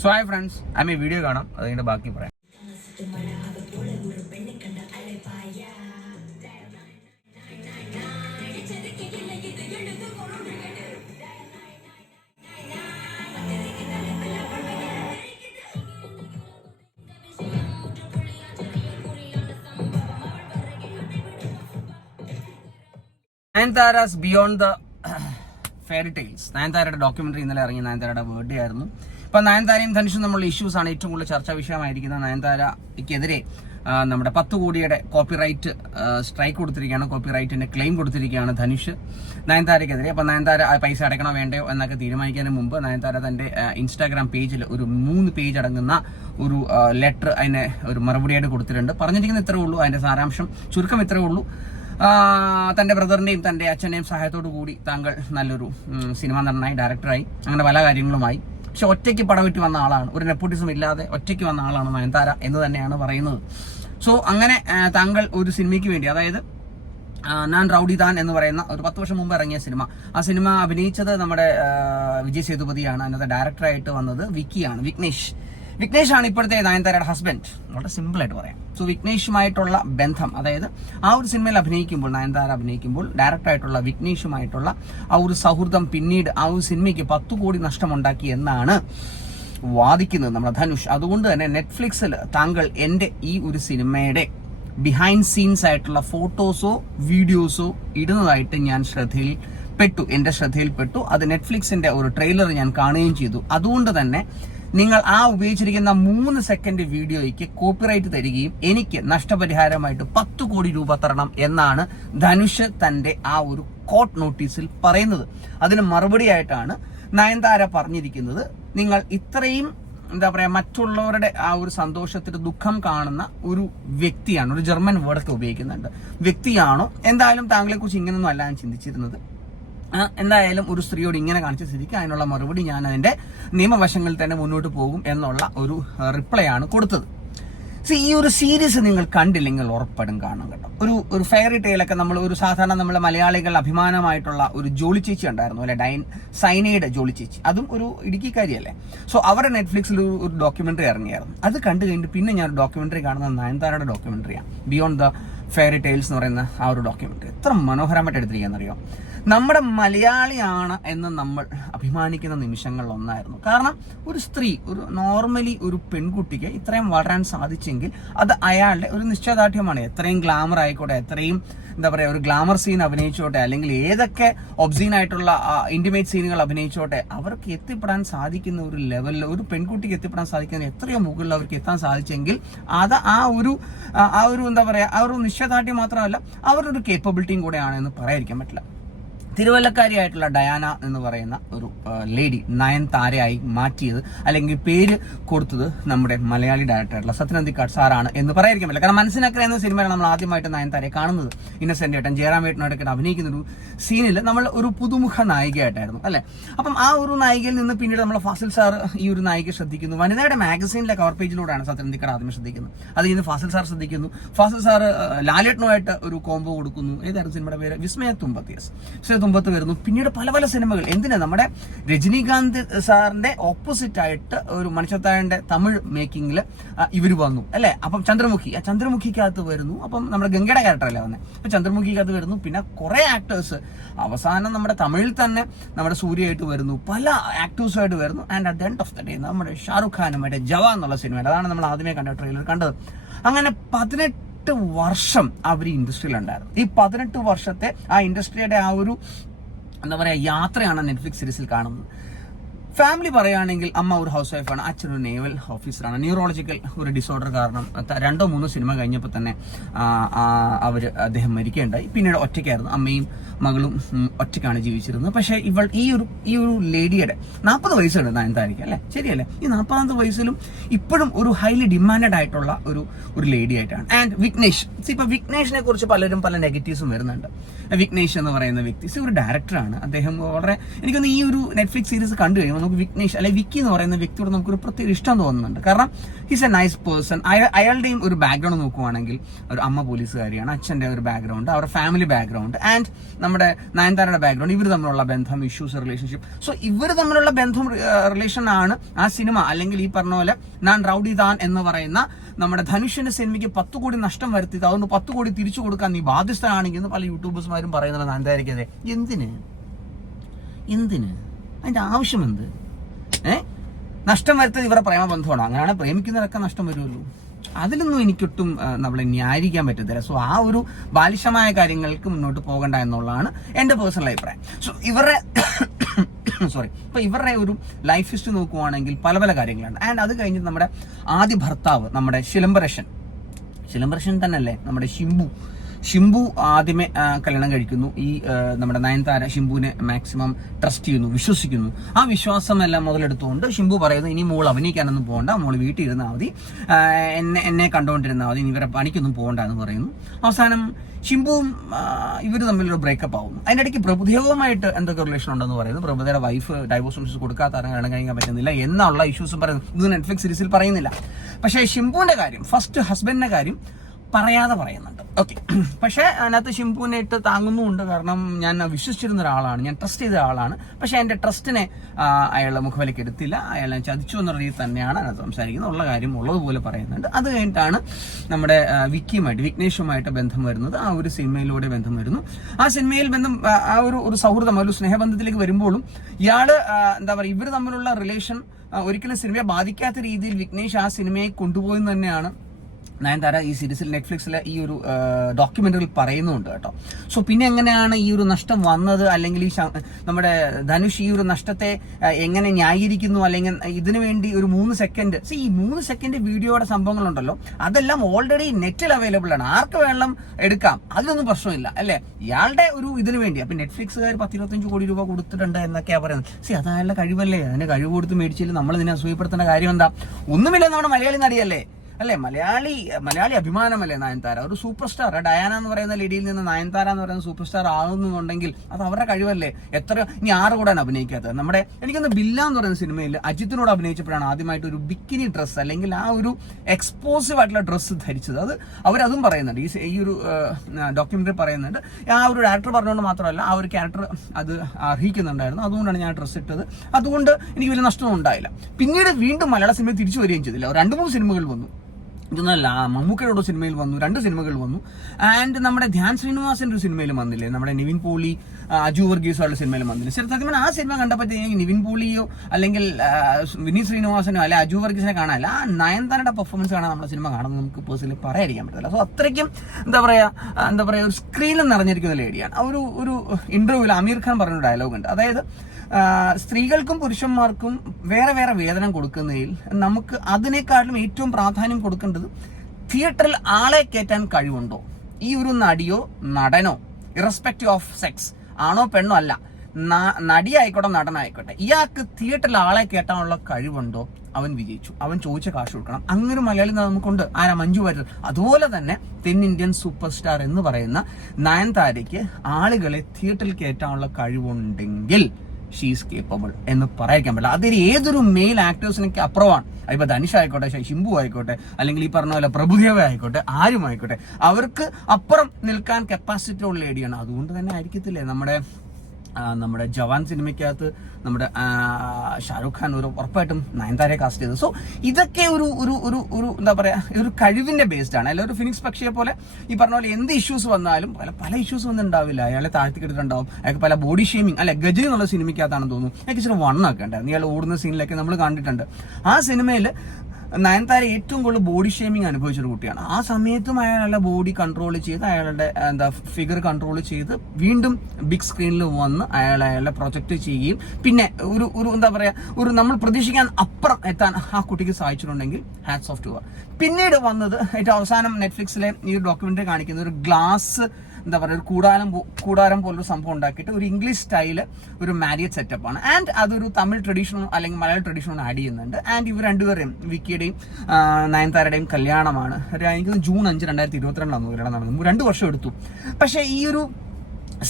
So hi friends ഐ video കാണാം. അത് കഴിഞ്ഞ് ബാക്കി പറയാം. Nayanthara's beyond the fairy tales നയൻതാരയുടെ documentary ഇന്നലെ ഇറങ്ങി. നയൻതാരയുടെ ബർത്ത്ഡേ ആയിരുന്നു. ഇപ്പൊ നയൻതാരയും ധനുഷും തമ്മിലുള്ള ഇഷ്യൂസ് ആണ് ഏറ്റവും കൂടുതൽ ചർച്ചാ വിഷയമായിരിക്കുന്നത്. നയൻതാരയ്ക്കെതിരെ നമ്മുടെ പത്ത് കോടിയുടെ കോപ്പിറൈറ്റ് സ്ട്രൈക്ക് കൊടുത്തിരിക്കുകയാണ്. കോപ്പിറൈറ്റിന്റെ ക്ലെയിം കൊടുത്തിരിക്കുകയാണ് ധനുഷ്. നയൻതാരയ്ക്കെതിരെ അപ്പൊ നയൻതാര പൈസ അടയ്ക്കണോ വേണ്ടയോ എന്നൊക്കെ തീരുമാനിക്കുന്നതിന് മുമ്പ് നയൻതാര തന്റെ ഇൻസ്റ്റാഗ്രാം പേജിൽ ഒരു മൂന്ന് പേജ് അടങ്ങുന്ന ഒരു ലെറ്റർ അതിനെ ഒരു മറുപടിയായിട്ട് കൊടുത്തിട്ടുണ്ട്. പറഞ്ഞിരിക്കുന്നത് ഇത്രേ ഉള്ളൂ. അതിന്റെ സാരാംശം ചുരുക്കം ഇത്രേ ഉള്ളൂ. തന്റെ തന്റെ ബ്രദറിന്റെയും തന്റെ അച്ഛന്റെയും സഹായത്തോടു കൂടി താങ്കൾ നല്ലൊരു സിനിമാ നടനായി ഡയറക്ടറായി അങ്ങനെ പല കാര്യങ്ങളുമായി പക്ഷെ ഒറ്റയ്ക്ക് പടവിട്ട് വന്ന ആളാണ്. ഒരു നെപ്പോട്ടിസം ഇല്ലാതെ ഒറ്റയ്ക്ക് വന്ന ആളാണ് നയൻതാര എന്ന് തന്നെയാണ് പറയുന്നത്. സോ അങ്ങനെ താങ്കൾ ഒരു സിനിമയ്ക്ക് വേണ്ടി അതായത് നാൻ റൗഡി താൻ എന്ന് പറയുന്ന ഒരു പത്ത് വർഷം മുമ്പ് ഇറങ്ങിയ സിനിമ ആ സിനിമ അഭിനയിച്ചത് നമ്മുടെ വിജയ് സേതുപതിയാണ്. അതിനകത്ത് ഡയറക്ടറായിട്ട് വന്നത് വിക്കിയാണ് വിഘ്നേഷ്. വിഘ്നേഷ് ആണ് ഇപ്പോഴത്തെ നയൻതാരയുടെ ഹസ്ബൻഡ് വളരെ സിമ്പിൾ ആയിട്ട് പറയാം. സോ വിഘ്നേഷുമായിട്ടുള്ള ബന്ധം അതായത് ആ ഒരു സിനിമയിൽ അഭിനയിക്കുമ്പോൾ നയൻതാര അഭിനയിക്കുമ്പോൾ ഡയറക്റ്റായിട്ടുള്ള വിഘ്നേഷുമായിട്ടുള്ള ആ ഒരു സൗഹൃദം പിന്നീട് ആ ഒരു സിനിമയ്ക്ക് പത്തു കോടി നഷ്ടമുണ്ടാക്കി എന്നാണ് വാദിക്കുന്നത് നമ്മുടെ ധനുഷ്. അതുകൊണ്ട് തന്നെ നെറ്റ്ഫ്ലിക്സിൽ താങ്കൾ എന്റെ ഈ ഒരു സിനിമയുടെ ബിഹൈൻഡ് സീൻസ് ആയിട്ടുള്ള ഫോട്ടോസോ വീഡിയോസോ ഇടുന്നതായിട്ട് ഞാൻ ശ്രദ്ധയിൽ പെട്ടു. എന്റെ ശ്രദ്ധയിൽപ്പെട്ടു അത് നെറ്റ്ഫ്ലിക്സിന്റെ ഒരു ട്രെയിലർ ഞാൻ കാണുകയും ചെയ്തു. അതുകൊണ്ട് തന്നെ നിങ്ങൾ ആ ഉപയോഗിച്ചിരിക്കുന്ന മൂന്ന് സെക്കൻഡ് വീഡിയോയ്ക്ക് കോപ്പിറൈറ്റ് തരികയും എനിക്ക് നഷ്ടപരിഹാരമായിട്ട് പത്ത് കോടി രൂപ തരണം എന്നാണ് ധനുഷ് തന്റെ ആ ഒരു കോർട്ട് നോട്ടീസിൽ പറയുന്നത്. അതിന് മറുപടിയായിട്ടാണ് നയൻതാര പറഞ്ഞിരിക്കുന്നത്. നിങ്ങൾ ഇത്രയും എന്താ പറയാ മറ്റുള്ളവരുടെ ആ ഒരു സന്തോഷത്തിൽ ദുഃഖം കാണുന്ന ഒരു വ്യക്തിയാണ് ഒരു ജർമ്മൻ വേർഡൊക്കെ ഉപയോഗിക്കുന്നുണ്ട്. വ്യക്തിയാണോ? എന്തായാലും താങ്കളെ കുറിച്ച് ഇങ്ങനൊന്നും അല്ല ഞാൻ ചിന്തിച്ചിരുന്നത്. എന്തായാലും ഒരു സ്ത്രീയോട് ഇങ്ങനെ കാണിച്ച സ്ഥിതിക്ക് അതിനുള്ള മറുപടി ഞാൻ അതിന്റെ നിയമവശങ്ങളിൽ തന്നെ മുന്നോട്ട് പോകും എന്നുള്ള ഒരു റിപ്ലൈ ആണ് കൊടുത്തത്. സി ഈ ഒരു സീരീസ് നിങ്ങൾ കണ്ടില്ലെങ്കിൽ ഉറപ്പടും കാണും കേട്ടോ. ഒരു ഒരു ഫെയറി ടൈലൊക്കെ നമ്മൾ ഒരു സാധാരണ നമ്മൾ മലയാളികൾ അഭിമാനമായിട്ടുള്ള ഒരു ജോളി ചേച്ചി ഉണ്ടായിരുന്നു അല്ലെ ഡൈൻ സൈനയുടെ ജോളി ചേച്ചി. അതും ഒരു ഇടുക്കിക്കാരിയല്ലേ. സോ അവരുടെ നെറ്റ്ഫ്ലിക്സിൽ ഒരു ഡോക്യുമെന്ററി ഇറങ്ങിയായിരുന്നു. അത് കണ്ടു കഴിഞ്ഞിട്ട് പിന്നെ ഞാൻ ഡോക്യുമെന്ററി കാണുന്നത് നയൻതാരയുടെ ഡോക്യുമെന്ററിയാണ് ബിയോണ്ട് ദ ഫെയറി ടൈൽസ് എന്ന് പറയുന്ന ആ ഒരു ഡോക്യുമെന്ററി എത്ര മനോഹരമായിട്ട് എടുത്തിരിക്കുകയെന്നറിയോ നമ്മുടെ മലയാളിയാണ് എന്ന് നമ്മൾ അഭിമാനിക്കുന്ന നിമിഷങ്ങളിൽ ഒന്നായിരുന്നു. കാരണം ഒരു സ്ത്രീ ഒരു നോർമലി ഒരു പെൺകുട്ടിക്ക് ഇത്രയും വളരാൻ സാധിച്ചെങ്കിൽ അത് അയാളുടെ ഒരു നിശ്ചയദാർഢ്യമാണ്. എത്രയും ഗ്ലാമർ ആയിക്കോട്ടെ എത്രയും എന്താ പറയുക ഒരു ഗ്ലാമർ സീൻ അഭിനയിച്ചോട്ടെ അല്ലെങ്കിൽ ഏതൊക്കെ ഒബ്സീൻ ആയിട്ടുള്ള ഇന്റിമേറ്റ് സീനുകൾ അഭിനയിച്ചോട്ടെ അവർക്ക് എത്തിപ്പെടാൻ സാധിക്കുന്ന ഒരു ലെവലിൽ ഒരു പെൺകുട്ടിക്ക് എത്തിപ്പെടാൻ സാധിക്കുന്ന എത്രയും മുകളിൽ അവർക്ക് എത്താൻ സാധിച്ചെങ്കിൽ അത് ആ ഒരു ആ, ആ ഒരു എന്താ പറയുക ആ ഒരു നിശ്ചയദാർഢ്യം മാത്രമല്ല അവരുടെ ഒരു കേപ്പബിലിറ്റിയും കൂടെയാണ് എന്ന് പറയാതിരിക്കാൻ പറ്റില്ല. തിരുവല്ലക്കാരിയായിട്ടുള്ള ഡയാന എന്ന് പറയുന്ന ഒരു ലേഡി നയൻ താരയായി മാറ്റിയത് അല്ലെങ്കിൽ പേര് കൊടുത്തത് നമ്മുടെ മലയാളി ഡയറക്ടറായിട്ടുള്ള സത്യനന്ദിക്കാട് സാറാണ് എന്ന് പറയായിരിക്കും കാരണം മനസ്സിനക്കര എന്ന സിനിമയാണ് നമ്മൾ ആദ്യമായിട്ട് നയൻ താരയെ കാണുന്നത്. ഇന്നസെന്റ് ഏട്ടൻ ജയറാം ഏട്ടനോടൊക്കെ അഭിനയിക്കുന്ന ഒരു സീനിൽ നമ്മൾ ഒരു പുതുമുഖ നായികയായിട്ടായിരുന്നു അല്ലേ? അപ്പം ആ ഒരു നായികയിൽ നിന്ന് പിന്നീട് നമ്മൾ ഫാസിൽ സാർ ഈ ഒരു നായിക ശ്രദ്ധിക്കുന്നു. വനിതയുടെ മാഗസീനിലെ കവർ പേജിലൂടെയാണ് സത്യനന്ദിക്കാട് ആദ്യം ശ്രദ്ധിക്കുന്നത്. അത് ഇന്ന് ഫാസിൽ സാർ ശ്രദ്ധിക്കുന്നു. ഫാസിൽ സാർ ലാലേട്ടനുമായിട്ട് ഒരു കോംബോ കൊടുക്കുന്നു. ഏതായിരുന്നു സിനിമയുടെ പേര്? വിസ്മയ തുമ്പത്ത് യെസ് വിസ്മയ തുമ്പത്ത് വരുന്നു. പിന്നീട് പല പല സിനിമകൾ. എന്തിനാ? നമ്മുടെ രജനീകാന്ത് സാറിന്റെ ഓപ്പോസിറ്റ് ആയിട്ട് ഒരു മണിച്ചത്തായന്റെ തമിഴ് മേക്കിങ്ങിൽ ഇവർ വന്നു. അല്ലെ? അപ്പം ചന്ദ്രമുഖി. ആ ചന്ദ്രമുഖിക്കകത്ത് വരുന്നു. അപ്പം നമ്മുടെ ഗംഗയുടെ ക്യാരക്ടറല്ലേ വന്നത് അപ്പൊ ചന്ദ്രമുഖിക്കകത്ത് വരുന്നു. പിന്നെ കുറെ ആക്ടേഴ്സ് അവസാനം നമ്മുടെ തമിഴിൽ തന്നെ നമ്മുടെ സൂര്യയായിട്ട് വരുന്നു. പല ആക്ടേഴ്സുമായിട്ട് വരുന്നു. And at the end of the day നമ്മുടെ ഷാറുഖ് ഖാനും മറ്റേ ജവാൻ എന്നുള്ള സിനിമ അതാണ് നമ്മൾ ആദ്യമേ കണ്ട ട്രെയിലർ കണ്ടത്. അങ്ങനെ പതിനെട്ട് വർഷം അവർ ഇൻഡസ്ട്രിയിലുണ്ടായിരുന്നു ഈ പതിനെട്ട് വർഷത്തെ ആ ഇൻഡസ്ട്രിയുടെ ആ ഒരു എന്താ പറയുക യാത്രയാണ് നെറ്റ്ഫ്ലിക്സ് സീരീസിൽ കാണുന്നത്. ഫാമിലി പറയുകയാണെങ്കിൽ അമ്മ ഒരു ഹൗസ് വൈഫാണ് അച്ഛൻ ഒരു നേവൽ ഓഫീസറാണ് ന്യൂറോളജിക്കൽ ഒരു ഡിസോർഡർ കാരണം രണ്ടോ മൂന്നോ സിനിമ കഴിഞ്ഞപ്പോൾ തന്നെ അവർ അദ്ദേഹം മരിക്കുകയുണ്ടായി. പിന്നീട് ഒറ്റയ്ക്കായിരുന്നു. അമ്മയും മകളും ഒറ്റയ്ക്കാണ് ജീവിച്ചിരുന്നത്. പക്ഷേ ഇവൾ ഈ ഒരു ഈ ഒരു ലേഡിയുടെ നാൽപ്പത് വയസ്സുണ്ട് നയൻതാരിക്ക് അല്ലേ? ശരിയല്ലേ? ഈ നാൽപ്പതാമത്തെ വയസ്സിലും ഇപ്പോഴും ഒരു ഹൈലി ഡിമാൻഡഡ് ആയിട്ടുള്ള ഒരു ഒരു ലേഡി ആയിട്ടാണ്. ആൻഡ് വിഘ്നേഷ് See, ഇപ്പൊ വിഘ്നേഷിനെ കുറിച്ച് പലരും പല നെഗറ്റീവ്സും വരുന്നുണ്ട്. വിഘ്നേഷ് എന്ന് പറയുന്ന വ്യക്തി ഒരു ഡയറക്ടറാണ് അദ്ദേഹം വളരെ എനിക്കൊന്ന് ഈ ഒരു നെറ്റ്ഫ്ലിക്സ് സീരീസ് കണ്ടു കഴിയുമ്പോൾ നമുക്ക് വിഘ്നേഷ് അല്ലെ വിക്കി എന്ന് പറയുന്ന വ്യക്തിയോട് നമുക്കൊരു പ്രത്യേക ഇഷ്ടം തോന്നുന്നുണ്ട്. കാരണം ഹിസ് എ നൈസ് പേഴ്സൺ അയാളുടെയും ഒരു ബാക്ക്ഗ്രൗണ്ട് നോക്കുവാണെങ്കിൽ ഒരു അമ്മ പോലീസുകാരിയാണ് അച്ഛന്റെ ഒരു ബാക്ക്ഗ്രൗണ്ട് അവരുടെ ഫാമിലി ബാക്ക്ഗ്രൗണ്ട് ആൻഡ് നമ്മുടെ നയൻതാരയുടെ ബാക്ക്ഗ്രൗണ്ട് ഇവർ തമ്മിലുള്ള ബന്ധം ഇഷ്യൂസ് റിലേഷൻഷിപ്പ് സോ ഇവർ തമ്മിലുള്ള ബന്ധം റിലേഷൻ ആണ് ആ സിനിമ അല്ലെങ്കിൽ ഈ പറഞ്ഞ പോലെ നാൻ റൗഡി താൻ എന്ന് പറയുന്ന നമ്മുടെ ധനുഷിന്റെ സിനിമയ്ക്ക് പത്ത് കോടി നഷ്ടം വരുത്തി അതുകൊണ്ട് പത്ത് കോടി തിരിച്ചു കൊടുക്കാൻ നീ ബാധ്യസ്ഥനാണെങ്കിൽ പല യൂട്യൂബേഴ്സ്മാരും പറയുന്നത് നയൻതാരയ്ക്കതെ എന്തിന്? എന്തിന്? അതിന്റെ ആവശ്യമെന്ത് ഏ? നഷ്ടം വരുത്തത് ഇവരുടെ പ്രേമബന്ധമാണ്. അങ്ങനെയാണ് പ്രേമിക്കുന്നവരൊക്കെ നഷ്ടം വരുമല്ലോ. അതിലൊന്നും എനിക്കൊട്ടും നമ്മളെ ന്യായീകരിക്കാൻ പറ്റത്തില്ല. സോ ആ ഒരു ബാലിശമായ കാര്യങ്ങൾക്ക് മുന്നോട്ട് പോകണ്ട എന്നുള്ളതാണ് എന്റെ പേഴ്സണൽ അഭിപ്രായം. സോ ഇവരുടെ സോറി ഇപ്പൊ ഇവരുടെ ഒരു ലൈഫ് ഹിസ്റ്ററി നോക്കുവാണെങ്കിൽ പല പല കാര്യങ്ങളുണ്ട്. ആൻഡ് അത് കഴിഞ്ഞ് നമ്മുടെ ആദ്യ ഭർത്താവ് നമ്മുടെ ശിലംബരശൻ. ശിലംബരശൻ തന്നെയല്ലേ? നമ്മുടെ ഷിംബു ഷിംബു ആദ്യമേ കല്യാണം കഴിക്കുന്നു. ഈ നമ്മുടെ നയൻതാര ഷിംബുവിനെ മാക്സിമം ട്രസ്റ്റ് ചെയ്യുന്നു വിശ്വസിക്കുന്നു. ആ വിശ്വാസം എല്ലാം മുതലെടുത്തുകൊണ്ട് ഷിംബു പറയുന്നു ഇനി മോൾ അഭിനയിക്കാനൊന്നും പോകണ്ട മോൾ വീട്ടിൽ ഇരുന്നാൽ മതി എന്നെ എന്നെ കണ്ടുകൊണ്ടിരുന്നാൽ മതി ഇനി ഇവരെ പണിക്കൊന്നും പോകണ്ട എന്ന് പറയുന്നു. അവസാനം ഷിംബുവും ഇവർ തമ്മിലൊരു ബ്രേക്കപ്പ് ആവുന്നു അതിന്റെ ഇടയ്ക്ക് പ്രഭുദേവമായിട്ട് എന്തൊക്കെ റിലേഷൻ ഉണ്ടെന്ന് പറയുന്നു. പ്രഭുദേവയുടെ വൈഫ് ഡൈവോഴ്സ് നോട്ടീസ് കൊടുക്കാത്ത കല്യാണം കഴിക്കാൻ പറ്റുന്നില്ല എന്നുള്ള ഇഷ്യൂസും പറയുന്നു. ഇത് നെറ്റ്ഫ്ലിക്സ് സീരീസിൽ പറയുന്നില്ല. പക്ഷേ ഷിംബുവിന്റെ കാര്യം ഫസ്റ്റ് ഹസ്ബൻഡിന്റെ കാര്യം പറയാതെ പറയുന്നുണ്ട്. ഓക്കെ പക്ഷേ അതിനകത്ത് ശിംപുവിനെ ഇട്ട് താങ്ങുന്നുമുണ്ട്. കാരണം ഞാൻ വിശ്വസിച്ചിരുന്ന ഒരാളാണ്. ഞാൻ ട്രസ്റ്റ് ചെയ്ത ആളാണ്. പക്ഷേ എന്റെ ട്രസ്റ്റിനെ അയാൾ മുഖവിലേക്ക് എടുത്തില്ല. അയാളെ ചതിച്ചു എന്ന രീതിയിൽ തന്നെയാണ് അതിനകത്ത് സംസാരിക്കുന്നത്. ഉള്ള കാര്യം ഉള്ളതുപോലെ പറയുന്നുണ്ട്. അത് കഴിഞ്ഞിട്ടാണ് നമ്മുടെ വിക്കിയുമായിട്ട് വിഘ്നേഷുമായിട്ട് ബന്ധം വരുന്നത്. ആ ഒരു സിനിമയിലൂടെ ബന്ധം വരുന്നു. ആ സിനിമയിൽ ബന്ധം ആ, ആ ഒരു ഒരു സൗഹൃദം ഒരു സ്നേഹബന്ധത്തിലേക്ക് വരുമ്പോഴും ഇയാൾ എന്താ പറയുക ഇവർ തമ്മിലുള്ള റിലേഷൻ ഒരിക്കലും സിനിമയെ ബാധിക്കാത്ത രീതിയിൽ വിഘ്നേഷ് ആ സിനിമയെ കൊണ്ടുപോയെന്ന് തന്നെയാണ് നയൻതാര ഈ സീരീസിൽ നെറ്റ്ഫ്ലിക്സിലെ ഈ ഒരു ഡോക്യുമെന്ററിൽ പറയുന്നുണ്ട് കേട്ടോ. സോ പിന്നെ എങ്ങനെയാണ് ഈ ഒരു നഷ്ടം വന്നത്? അല്ലെങ്കിൽ ഈ നമ്മുടെ ധനുഷ് ഈ ഒരു നഷ്ടത്തെ എങ്ങനെ ന്യായീകരിക്കുന്നു? അല്ലെങ്കിൽ ഇതിനു വേണ്ടി ഒരു മൂന്ന് സെക്കൻഡ് സി ഈ മൂന്ന് സെക്കൻഡ് വീഡിയോയുടെ സംഭവങ്ങളുണ്ടല്ലോ. അതെല്ലാം ഓൾറെഡി നെറ്റിൽ അവൈലബിൾ ആണ്. ആർക്ക് വേണം എടുക്കാം? അതിലൊന്നും പ്രശ്നമില്ല അല്ലേ? ഇയാളുടെ ഒരു ഇതിനു വേണ്ടി. അപ്പൊ നെറ്റ്ഫ്ലിക്സുകാർ പത്തിരുപത്തഞ്ച് കോടി രൂപ കൊടുത്തിട്ടുണ്ട് എന്നൊക്കെയാണ് പറയുന്നത്. സി അത് കഴിവല്ലേ? അതിന് കഴിവ് കൊടുത്ത് മേടിച്ചില്ല നമ്മൾ ഇതിനെ അസൂയപ്പെടുത്തേണ്ട കാര്യം എന്താ? ഒന്നുമില്ല നമ്മുടെ മലയാളി നടിയല്ലേ? അല്ലെ മലയാളി മലയാളി അഭിമാനമല്ലേ നയൻതാര? ഒരു സൂപ്പർ സ്റ്റാർ ഡയാന എന്ന് പറയുന്ന ലേഡിയിൽ നിന്ന് നയൻതാര എന്ന് പറയുന്ന സൂപ്പർ സ്റ്റാർ ആകുന്നുണ്ടെങ്കിൽ അത് അവരുടെ കഴിവല്ലേ? എത്ര ഇനി ആറ് കൂടാണ് അഭിനയിക്കാത്തത്. നമ്മുടെ എനിക്കൊന്ന് ബില്ല എന്ന് പറയുന്ന സിനിമയിൽ അജിത്തിനോട് അഭിനയിച്ചപ്പോഴാണ് ആദ്യമായിട്ട് ഒരു ബിക്കിനി ഡ്രസ്സ് അല്ലെങ്കിൽ ആ ഒരു എക്സ്പോസീവ് ആയിട്ടുള്ള ഡ്രസ്സ് ധരിച്ചത്. അത് അവരതും പറയുന്നുണ്ട്. ഈ ഒരു ഡോക്യുമെന്ററി പറയുന്നുണ്ട്. ആ ഒരു ഡയറക്ടർ പറഞ്ഞുകൊണ്ട് മാത്രമല്ല ആ ഒരു ക്യാരക്ടർ അത് അർഹിക്കുന്നുണ്ടായിരുന്നു. അതുകൊണ്ടാണ് ഞാൻ ഡ്രസ്സ് ഇട്ടത്. അതുകൊണ്ട് എനിക്ക് വലിയ നഷ്ടമൊന്നും ഉണ്ടായില്ല. പിന്നീട് വീണ്ടും മലയാള സിനിമ തിരിച്ചു വരികയും ചെയ്തില്ല. രണ്ട് മൂന്ന് സിനിമകൾ വന്നു. ഇതൊന്നല്ല മമ്മൂക്കയുടെ സിനിമയിൽ വന്നു രണ്ട് സിനിമകൾ വന്നു. ആൻഡ് നമ്മുടെ ധ്യാൻ ശ്രീനിവാസിന്റെ ഒരു സിനിമയിൽ വന്നില്ലേ നമ്മുടെ നിവിൻ പോളി അജു വർഗീസ് വർഗീസുള്ള സിനിമയിൽ വന്നില്ലേ. ശരി സത്യം ആ സിനിമ കണ്ടപ്പോഴത്തേക്ക് നിവിൻ പോളിയോ അല്ലെങ്കിൽ വിനീത് ശ്രീനിവാസനോ അല്ലെ അജു വർഗീസിനെ കാണാനല്ല. ആ നയൻതാരയുടെ പെർഫോമൻസ് കാണാൻ നമ്മുടെ സിനിമ കാണുന്നത് നമുക്ക് പേഴ്സണലി പറയാതിരിക്കാൻ പറ്റില്ല സോ അത്രയ്ക്കും എന്താ പറയുക എന്താ പറയുക ഒരു സ്ക്രീനിൽ നിറഞ്ഞിരിക്കുന്ന ലേഡിയാണ് ഒരു ഒരു ഇന്റർവ്യൂവിൽ അമീർ ഖാൻ പറഞ്ഞ ഡയലോഗ് ഉണ്ട്. അതായത് സ്ത്രീകൾക്കും പുരുഷന്മാർക്കും വേറെ വേറെ വേതനം കൊടുക്കുന്നതിൽ നമുക്ക് അതിനേക്കാളും ഏറ്റവും പ്രാധാന്യം കൊടുക്കേണ്ടത് തിയേറ്ററിൽ ആളെ കയറ്റാൻ കഴിവുണ്ടോ? ഈ ഒരു നടിയോ നടനോ? ഇറസ്പെക്റ്റീവ് ഓഫ് സെക്സ് ആണോ പെണ്ണോ അല്ല. നടിയായിക്കോട്ടെ നടനായിക്കോട്ടെ. ഇയാൾക്ക് തിയേറ്ററിൽ ആളെ കയറ്റാനുള്ള കഴിവുണ്ടോ? അവൻ വിജയിച്ചു. അവൻ ചോദിച്ച കാശ് കൊടുക്കണം. അങ്ങനെ മലയാളി നമുക്കുണ്ട്. ആരാ? മഞ്ജു വാര്യർ. അതുപോലെ തന്നെ തെന്നിന്ത്യൻ സൂപ്പർ സ്റ്റാർ എന്ന് പറയുന്ന നയൻതാരയ്ക്ക് ആളുകളെ തിയേറ്ററിൽ കേറ്റാനുള്ള കഴിവുണ്ടെങ്കിൽ ഷീസ് കേപ്പബിൾ എന്ന് പറയാൻ പറ്റില്ല. അതിൽ ഏതൊരു മെയിൽ ആക്ടേഴ്സിനൊക്കെ അപ്പുറമാണ്. അതിപ്പോ ധനുഷ് ആയിക്കോട്ടെ ശിംബു ആയിക്കോട്ടെ അല്ലെങ്കിൽ ഈ പറഞ്ഞ പോലെ പ്രഭുദേവ ആയിക്കോട്ടെ ആരും ആയിക്കോട്ടെ അവർക്ക് അപ്പുറം നിൽക്കാൻ കപ്പാസിറ്റി ഉള്ള ലേഡിയാണ് അതുകൊണ്ട് തന്നെ ആയിരിക്കത്തില്ലേ നമ്മുടെ നമ്മുടെ ജവാൻ സിനിമയ്ക്കകത്ത് നമ്മുടെ ഷാരൂഖ് ഖാൻ ഒരു ഉറപ്പായിട്ടും നയൻതാരയെ കാസ്റ്റ് ചെയ്തത് സോ ഇതൊക്കെ ഒരു ഒരു ഒരു ഒരു എന്താ പറയുക ഒരു കഴിവിന്റെ ബേസ്ഡ് ആണ്. അല്ല ഒരു ഫിനിക്സ് പക്ഷിയെ പോലെ ഈ പറഞ്ഞ പോലെ എന്ത് ഇഷ്യൂസ് വന്നാലും പല പല ഇഷ്യൂസ് ഒന്നും ഉണ്ടാവില്ല. അയാളെ താഴ്ത്തിക്കെട്ടിട്ടുണ്ടാവും അയാൾക്ക് പല ബോഡി ഷേമിങ് അല്ലെ ഗജി എന്നുള്ള സിനിമയ്ക്കകത്താണെന്ന് തോന്നുന്നു. അയാൾക്ക് ഇച്ചിരി വണ്ണൊക്കെ ഉണ്ടായിരുന്നു. ഇയാൾ ഓടുന്ന സീനിലൊക്കെ നമ്മൾ കണ്ടിട്ടുണ്ട്. ആ സിനിമയിൽ നയൻതാര ഏറ്റവും കൂടുതൽ ബോഡി ഷേമിങ് അനുഭവിച്ച ഒരു കുട്ടിയാണ്. ആ സമയത്തും അയാളുടെ ബോഡി കൺട്രോൾ ചെയ്ത് അയാളുടെ എന്താ ഫിഗർ കൺട്രോൾ ചെയ്ത് വീണ്ടും ബിഗ് സ്ക്രീനിൽ വന്ന് അയാൾ അയാളെ പ്രൊജക്ട് ചെയ്യുകയും. പിന്നെ ഒരു ഒരു എന്താ പറയുക ഒരു നമ്മൾ പ്രതീക്ഷിക്കാൻ അപ്പുറം എത്താൻ ആ കുട്ടിക്ക് സാധിച്ചിട്ടുണ്ടെങ്കിൽ ഹാറ്റ്സ് ഓഫ് ടു പിന്നീട് വന്നത് ഏറ്റവും അവസാനം നെറ്റ്ഫ്ലിക്സിലെ ഈ ഡോക്യുമെന്ററി കാണിക്കുന്ന ഒരു ഗ്ലാസ് എന്താ പറയുക ഒരു കൂടാരം കൂടാരം പോലൊരു സംഭവം ഉണ്ടാക്കിയിട്ട് ഒരു ഇംഗ്ലീഷ് സ്റ്റൈൽ ഒരു മാരിയേജ് സെറ്റപ്പ് ആണ്. ആൻഡ് അതൊരു തമിഴ് ട്രഡീഷണൽ അല്ലെങ്കിൽ മലയാള ട്രഡീഷണൽ ആഡ് ചെയ്യുന്നുണ്ട്. ആൻഡ് ഇവർ രണ്ടുപേരെയും വിക്കിയുടെയും നയൻതാരയുടെയും കല്യാണമാണ്. എനിക്ക് ജൂൺ അഞ്ച് രണ്ടായിരത്തി ഇരുപത്തിരണ്ടാണ് ഇവരുടെ നടന്നത്. രണ്ട് വർഷം എടുത്തു. പക്ഷേ ഈ ഒരു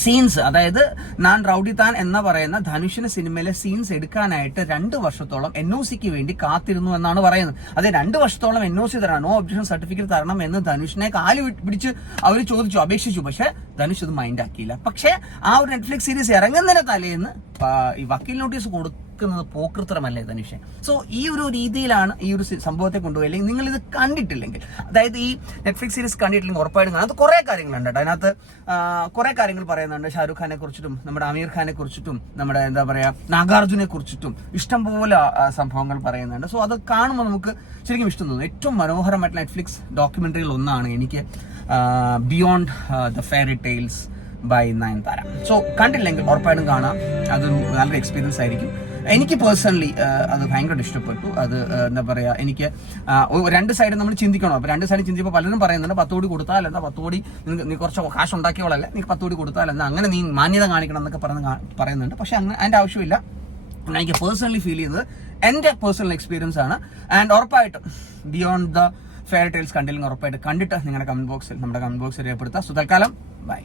സീൻസ് അതായത് നാൻ റൌഡി താൻ എന്ന പറയുന്ന ധനുഷിന് സിനിമയിലെ സീൻസ് എടുക്കാനായിട്ട് രണ്ട് വർഷത്തോളം എൻ ഒ സിക്ക് വേണ്ടി കാത്തിരുന്നു എന്നാണ് പറയുന്നത്. അതെ രണ്ട് വർഷത്തോളം എൻ ഒ സി തരണം നോ ഒബ്ജക്ഷൻ സർട്ടിഫിക്കറ്റ് തരണം എന്ന് ധനുഷിനെ കാൽ പിടിച്ച് അവർ ചോദിച്ചു അപേക്ഷിച്ചു. പക്ഷെ ധനുഷ് അത് മൈൻഡ് ആക്കിയില്ല. പക്ഷെ ആ ഒരു നെറ്റ്ഫ്ലിക്സ് സീരീസ് ഇറങ്ങുന്നതിന് തലേന്ന് ഈ വക്കീൽ നോട്ടീസ് കൊടുക്കുന്നത് പോക്കൃത്രമല്ലേ ധനുഷ് സോ ഈ ഒരു രീതിയിലാണ് ഈ ഒരു സംഭവത്തെ കൊണ്ടുപോയി. അല്ലെങ്കിൽ നിങ്ങൾ ഇത് കണ്ടിട്ടില്ലെങ്കിൽ അതായത് ഈ നെറ്റ്ഫ്ലിക്സ് സീരീസ് കണ്ടിട്ടില്ലെങ്കിൽ ഉറപ്പായിട്ടും അത് കുറെ കാര്യങ്ങളുണ്ട് അതിനകത്ത് കുറെ കാര്യങ്ങൾ പറയുന്നുണ്ട്. ഷാരൂഖ് ഖാനെ കുറിച്ചിട്ടും നമ്മുടെ അമീർ ഖാനെ കുറിച്ചിട്ടും നമ്മുടെ എന്താ പറയാ നാഗാർജുനെ കുറിച്ചിട്ടും ഇഷ്ടംപോലെ സംഭവങ്ങൾ പറയുന്നുണ്ട്. സോ അത് കാണുമ്പോൾ നമുക്ക് ശരിക്കും ഇഷ്ടം തോന്നും. ഏറ്റവും മനോഹരമായിട്ടുള്ള നെറ്റ്ഫ്ലിക്സ് ഡോക്യുമെന്ററികൾ ഒന്നാണ് എനിക്ക് beyond the fairy tales by Nayanthara. So കണ്ടില്ലെങ്കിൽ ഉറപ്പായിട്ടും കാണാം. അതൊരു നല്ലൊരു എക്സ്പീരിയൻസ് ആയിരിക്കും. എനിക്ക് പേഴ്സണലി അത് ഭയങ്കരമായിട്ട് ഇഷ്ടപ്പെട്ടു. അത് എന്താ പറയുക എനിക്ക് രണ്ട് സൈഡ് നമ്മൾ ചിന്തിക്കണം. അപ്പോൾ രണ്ട് സൈഡ് ചിന്തിക്കുമ്പോൾ പലരും പറയുന്നുണ്ട് പത്ത് കോടി കൊടുത്താൽ എന്താ പത്ത് കോടി നീ കുറച്ച് കാശ് ഉണ്ടാക്കിയോളല്ലേ നീ പത്ത് കോടി കൊടുത്താൽ എന്താ? അങ്ങനെ നീ മാന്യത കാണിക്കണം എന്നൊക്കെ പറഞ്ഞ് പറയുന്നുണ്ട്. പക്ഷെ അങ്ങനെ അതിന്റെ ആവശ്യമില്ല. എനിക്ക് പേഴ്സണലി ഫീൽ ചെയ്തത് എന്റെ പേഴ്സണൽ എക്സ്പീരിയൻസ് ആണ്. ആൻഡ് ഉറപ്പായിട്ടും ബിയോണ്ട് ദ ഫെയർ ടെയിൽസ് കണ്ടില്ലെങ്കിൽ ഉറപ്പായിട്ട് കണ്ടിട്ട് നിങ്ങളുടെ കമന്റ് ബോക്സിൽ നമ്മുടെ കമന്റ് ബോക്സിൽ രേഖപ്പെടുത്തുക. സോ തൽക്കാലം ബൈ